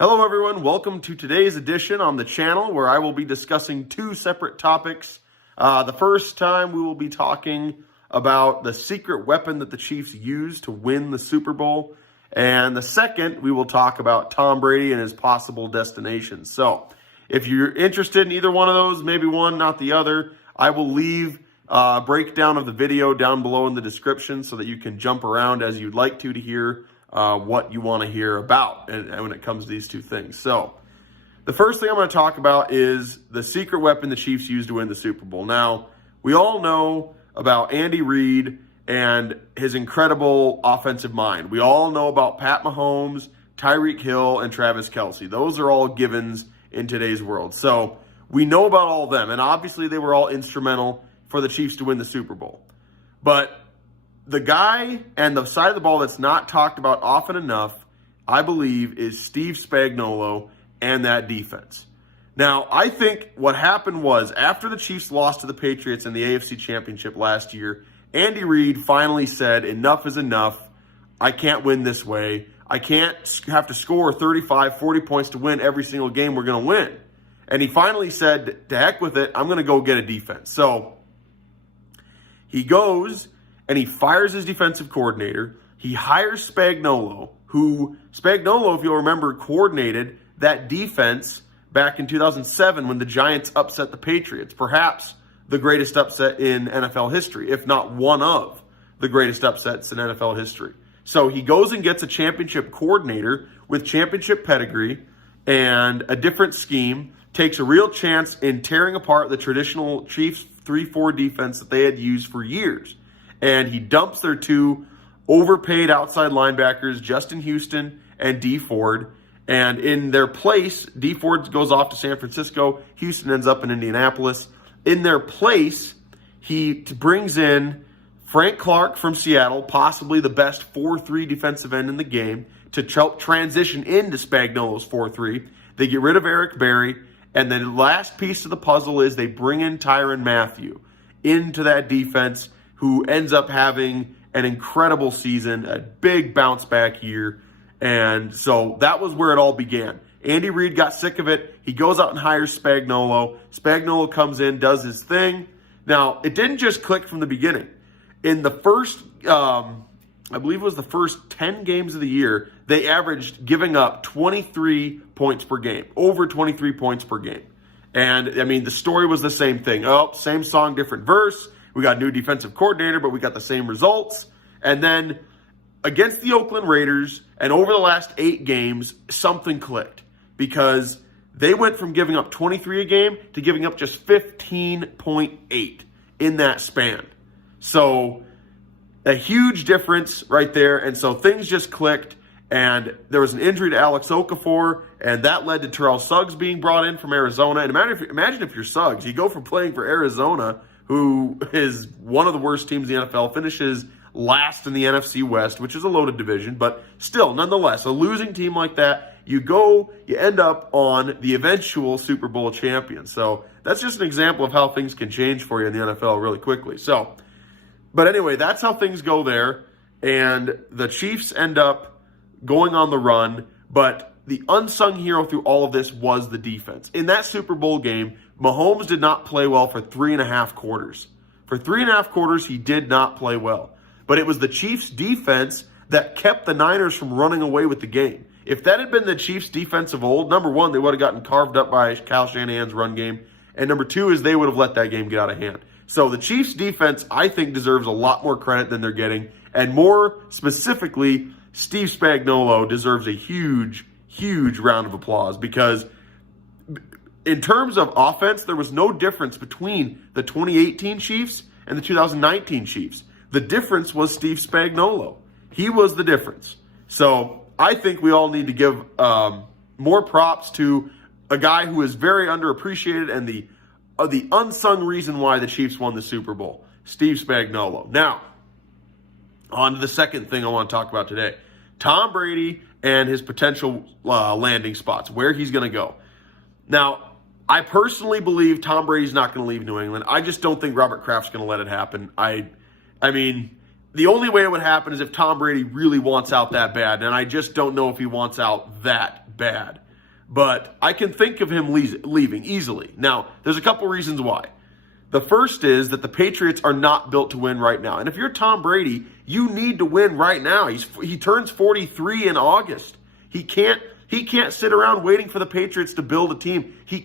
Hello everyone, welcome to today's edition on the channel where I will be discussing two separate topics. The first time we will be talking about the secret weapon that the Chiefs used to win the Super Bowl. And the second, we will talk about Tom Brady and his possible destinations. So if you're interested in either one of those, maybe one, not the other, I will leave a breakdown of the video down below in the description so that you can jump around as you'd like to hear what you want to hear about and when it comes to these two things. So the first thing I'm going to talk about is the secret weapon the Chiefs used to win the Super Bowl. Now, we all know about Andy Reid and his incredible offensive mind. We all know about Pat Mahomes, Tyreek Hill, and Travis Kelce. Those are all givens in today's world. So we know about all of them, and obviously they were all instrumental for the Chiefs to win the Super Bowl. But the guy and the side of the ball that's not talked about often enough, I believe, is Steve Spagnuolo and that defense. Now, I think what happened was after the Chiefs lost to the Patriots in the AFC Championship last year, Andy Reid finally said, enough is enough. I can't win this way. I can't have to score 35, 40 points to win every single game we're going to win. And he finally said, to heck with it, I'm going to go get a defense. So he goes and he fires his defensive coordinator. He hires Spagnuolo, who, if you'll remember, coordinated that defense back in 2007 when the Giants upset the Patriots. Perhaps the greatest upset in NFL history, if not one of the greatest upsets in NFL history. So he goes and gets a championship coordinator with championship pedigree and a different scheme, takes a real chance in tearing apart the traditional Chiefs 3-4 defense that they had used for years. And he dumps their two overpaid outside linebackers, Justin Houston and Dee Ford. And in their place, Dee Ford goes off to San Francisco. Houston ends up in Indianapolis. In their place, he brings in Frank Clark from Seattle, possibly the best 4-3 defensive end in the game, to help transition into Spagnuolo's 4-3. They get rid of Eric Berry. And the last piece of the puzzle is they bring in Tyrann Mathieu into that defense, who ends up having an incredible season, a big bounce back year. And so that was where it all began. Andy Reid got sick of it. He goes out and hires Spagnuolo. Spagnuolo comes in, does his thing. Now, it didn't just click from the beginning. In the first, I believe it was the first 10 games of the year, they averaged giving up 23 points per game, over 23 points per game. And, I mean, the story was the same thing. Oh, same song, different verse. We got a new defensive coordinator, but we got the same results. And then against the Oakland Raiders and over the last 8 games, something clicked because they went from giving up 23 a game to giving up just 15.8 in that span. So a huge difference right there. And so things just clicked. And there was an injury to Alex Okafor, and that led to Terrell Suggs being brought in from Arizona. And imagine if you're Suggs. You go from playing for Arizona, who is one of the worst teams in the NFL, finishes last in the NFC West, which is a loaded division, but still, nonetheless, a losing team like that, you end up on the eventual Super Bowl champion. So that's just an example of how things can change for you in the NFL really quickly. So, but anyway, that's how things go there, and the Chiefs end up going on the run, but the unsung hero through all of this was the defense. In that Super Bowl game, Mahomes did not play well for 3.5 quarters. For 3.5 quarters, he did not play well. But it was the Chiefs' defense that kept the Niners from running away with the game. If that had been the Chiefs' defense of old, number one, they would have gotten carved up by Kyle Shanahan's run game. And number two is they would have let that game get out of hand. So the Chiefs' defense, I think, deserves a lot more credit than they're getting. And more specifically, Steve Spagnuolo deserves a huge, huge round of applause because in terms of offense, there was no difference between the 2018 Chiefs and the 2019 Chiefs. The difference was Steve Spagnuolo. He was the difference. So I think we all need to give more props to a guy who is very underappreciated and the unsung reason why the Chiefs won the Super Bowl, Steve Spagnuolo. Now, on to the second thing I want to talk about today. Tom Brady and his potential landing spots, where he's going to go. Now, I personally believe Tom Brady's not going to leave New England. I just don't think Robert Kraft's going to let it happen. I mean, the only way it would happen is if Tom Brady really wants out that bad, and I just don't know if he wants out that bad. but I can think of him leaving easily. Now, there's a couple reasons why. The first is that the Patriots are not built to win right now. And if you're Tom Brady, you need to win right now. He turns 43 in August. He can't sit around waiting for the Patriots to build a team. He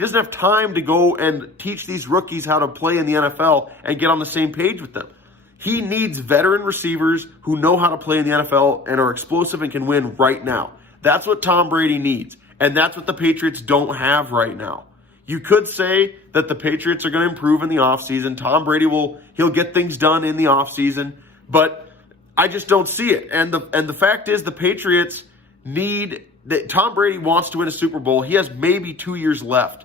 doesn't have time to go and teach these rookies how to play in the NFL and get on the same page with them. He needs veteran receivers who know how to play in the NFL and are explosive and can win right now. That's what Tom Brady needs. And that's what the Patriots don't have right now. You could say that the Patriots are going to improve in the offseason. Tom Brady he'll get things done in the offseason, but I just don't see it. And the fact is the Patriots that Tom Brady wants to win a Super Bowl. He has maybe 2 years left.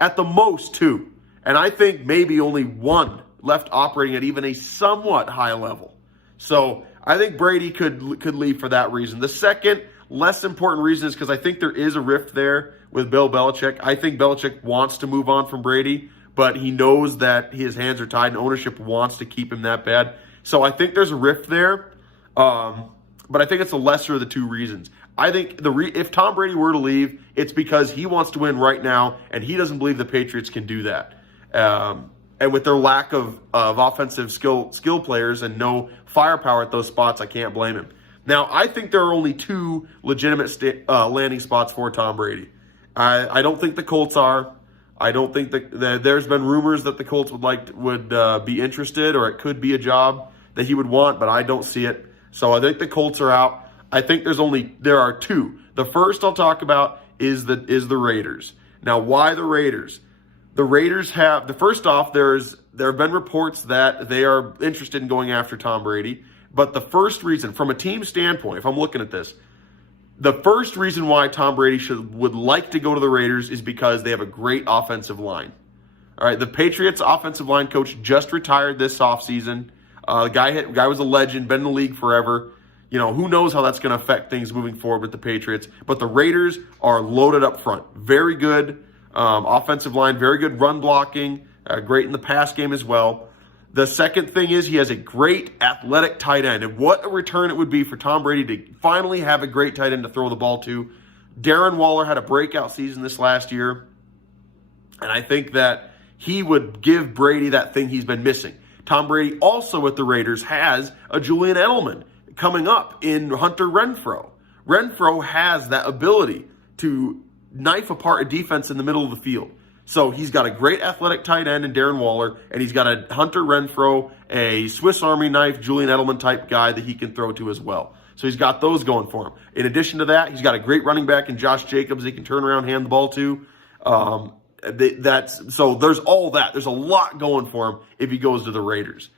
At the most 2. And I think maybe only 1 left operating at even a somewhat high level. So I think Brady could leave for that reason. The second, less important reason is because I think there is a rift there with Bill Belichick. I think Belichick wants to move on from Brady, but he knows that his hands are tied and ownership wants to keep him that bad. So I think there's a rift there, but I think it's the lesser of the 2 reasons. I think if Tom Brady were to leave, it's because he wants to win right now, and he doesn't believe the Patriots can do that. And with their lack of offensive skill players and no firepower at those spots, I can't blame him. Now, I think there are only 2 legitimate landing spots for Tom Brady. I don't think the Colts are. I don't think that there's been rumors that the Colts would be interested, or it could be a job that he would want, but I don't see it. So I think the Colts are out. I think there are 2. The first I'll talk about is the Raiders. Now, why the Raiders? The Raiders first off, there have been reports that they are interested in going after Tom Brady. But the first reason, from a team standpoint, if I'm looking at this, the first reason why Tom Brady would like to go to the Raiders is because they have a great offensive line. All right, the Patriots offensive line coach just retired this offseason. The guy was a legend, been in the league forever. Who knows how that's going to affect things moving forward with the Patriots. But the Raiders are loaded up front. Very good offensive line, very good run blocking, great in the pass game as well. The second thing is he has a great athletic tight end. And what a return it would be for Tom Brady to finally have a great tight end to throw the ball to. Darren Waller had a breakout season this last year. And I think that he would give Brady that thing he's been missing. Tom Brady also with the Raiders has a Julian Edelman coming up in Hunter Renfrow. Renfrow has that ability to knife apart a defense in the middle of the field. So he's got a great athletic tight end in Darren Waller, and he's got a Hunter Renfrow, a Swiss Army knife, Julian Edelman type guy that he can throw to as well. So he's got those going for him. In addition to that, he's got a great running back in Josh Jacobs he can turn around and hand the ball to. So there's all that. There's a lot going for him if he goes to the Raiders.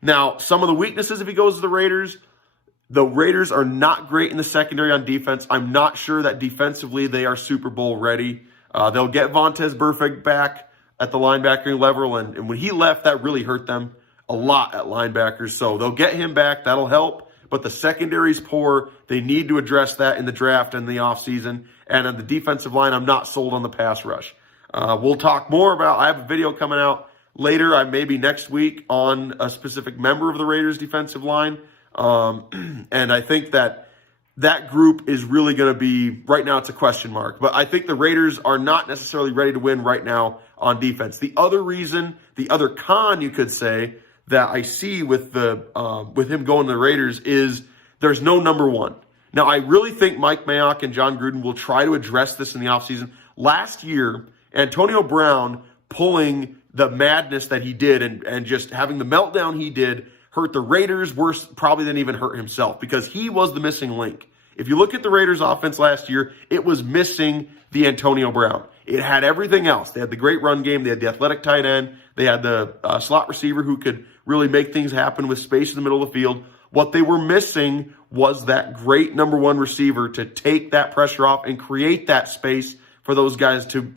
Now, some of the weaknesses if he goes to the Raiders are not great in the secondary on defense. I'm not sure that defensively they are Super Bowl ready. They'll get Vontaze Burfict back at the linebacker level, and when he left, that really hurt them a lot at linebackers. So they'll get him back. That'll help. But the secondary's poor. They need to address that in the draft and the offseason. And on the defensive line, I'm not sold on the pass rush. We'll talk more about, I have a video coming out later, maybe next week, on a specific member of the Raiders defensive line. And I think that group is really going to be, right now it's a question mark. But I think the Raiders are not necessarily ready to win right now on defense. The other reason, the other con you could say that I see with him going to the Raiders is there's no number one. Now, I really think Mike Mayock and John Gruden will try to address this in the offseason. Last year, Antonio Brown pulling the madness that he did and just having the meltdown he did hurt the Raiders worse probably than even hurt himself because he was the missing link. If you look at the Raiders offense last year, it was missing the Antonio Brown. It had everything else. They had the great run game. They had the athletic tight end. They had the slot receiver who could really make things happen with space in the middle of the field. What they were missing was that great number one receiver to take that pressure off and create that space for those guys to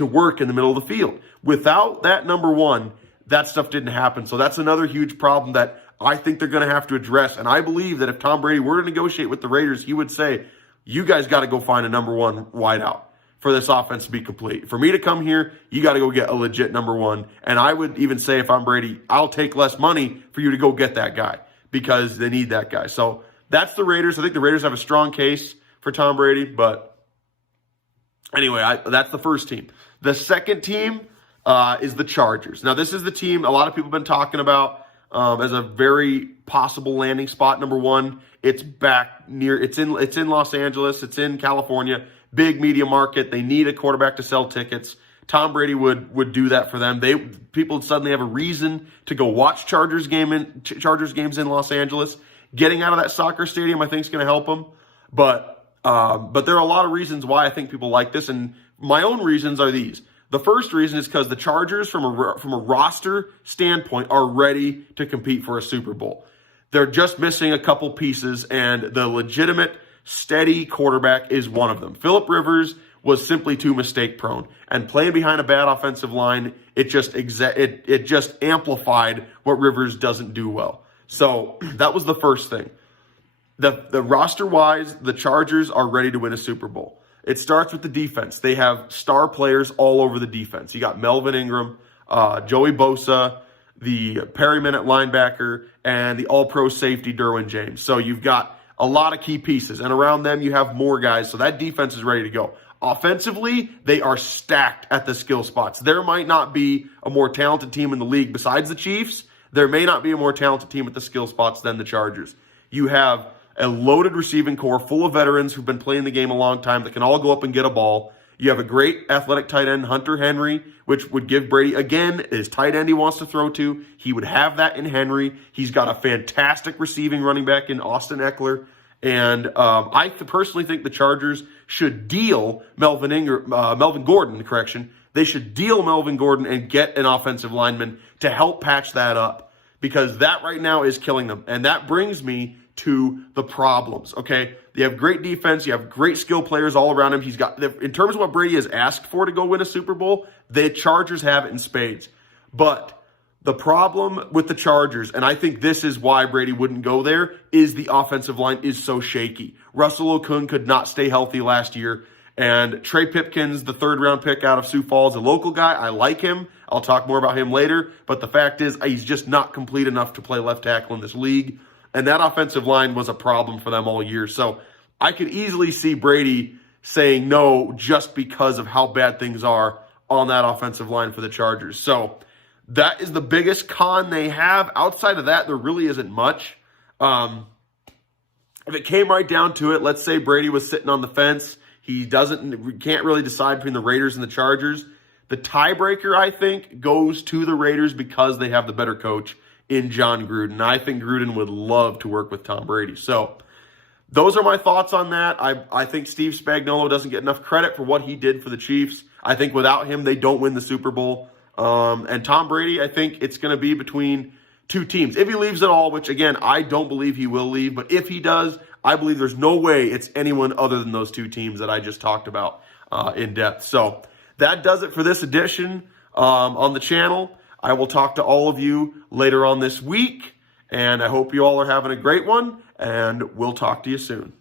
work in the middle of the field. Without that number one, that stuff didn't happen. So that's another huge problem that I think they're going to have to address. And I believe that if Tom Brady were to negotiate with the Raiders, he would say, you guys got to go find a number one wideout for this offense to be complete. For me to come here, you got to go get a legit number one. And I would even say if I'm Brady, I'll take less money for you to go get that guy because they need that guy. So that's the Raiders. I think the Raiders have a strong case for Tom Brady, but Anyway, that's the first team. The second team is the Chargers. Now, this is the team a lot of people have been talking about as a very possible landing spot. Number one, it's in Los Angeles, it's in California, big media market. They need a quarterback to sell tickets. Tom Brady would do that for them. People suddenly have a reason to go watch Chargers games in Los Angeles. Getting out of that soccer stadium, I think, is going to help them. But there are a lot of reasons why I think people like this, and my own reasons are these. The first reason is because the Chargers, from a roster standpoint, are ready to compete for a Super Bowl. They're just missing a couple pieces, and the legitimate, steady quarterback is one of them. Phillip Rivers was simply too mistake-prone, and playing behind a bad offensive line, it just amplified what Rivers doesn't do well. So that was the first thing. The roster-wise, the Chargers are ready to win a Super Bowl. It starts with the defense. They have star players all over the defense. You got Melvin Ingram, Joey Bosa, the Perryman at linebacker, and the all-pro safety Derwin James. So you've got a lot of key pieces, and around them you have more guys, so that defense is ready to go. Offensively, they are stacked at the skill spots. There might not be a more talented team in the league besides the Chiefs. There may not be a more talented team at the skill spots than the Chargers. You have a loaded receiving core full of veterans who've been playing the game a long time that can all go up and get a ball. You have a great athletic tight end, Hunter Henry, which would give Brady, again, his tight end he wants to throw to. He would have that in Henry. He's got a fantastic receiving running back in Austin Eckler. And I personally think the Chargers should deal Melvin Gordon. They should deal Melvin Gordon and get an offensive lineman to help patch that up, because that right now is killing them. And that brings me to the problems, okay? You have great defense. You have great skill players all around him. He's got, in terms of what Brady has asked for to go win a Super Bowl, the Chargers have it in spades. But the problem with the Chargers, and I think this is why Brady wouldn't go there, is the offensive line is so shaky. Russell Okung could not stay healthy last year. And Trey Pipkins, the third-round pick out of Sioux Falls, a local guy. I like him. I'll talk more about him later. But the fact is, he's just not complete enough to play left tackle in this league. And that offensive line was a problem for them all year. So I could easily see Brady saying no just because of how bad things are on that offensive line for the Chargers. So that is the biggest con they have. Outside of that, there really isn't much. If it came right down to it, let's say Brady was sitting on the fence. He can't really decide between the Raiders and the Chargers. The tiebreaker, I think, goes to the Raiders because they have the better coach in John Gruden. I think Gruden would love to work with Tom Brady. So those are my thoughts on that. I think Steve Spagnuolo doesn't get enough credit for what he did for the Chiefs. I think without him, they don't win the Super Bowl. And Tom Brady, I think it's going to be between two teams. If he leaves at all, which, again, I don't believe he will leave. But if he does, I believe there's no way it's anyone other than those two teams that I just talked about in depth. So that does it for this edition on the channel. I will talk to all of you later on this week, and I hope you all are having a great one, and we'll talk to you soon.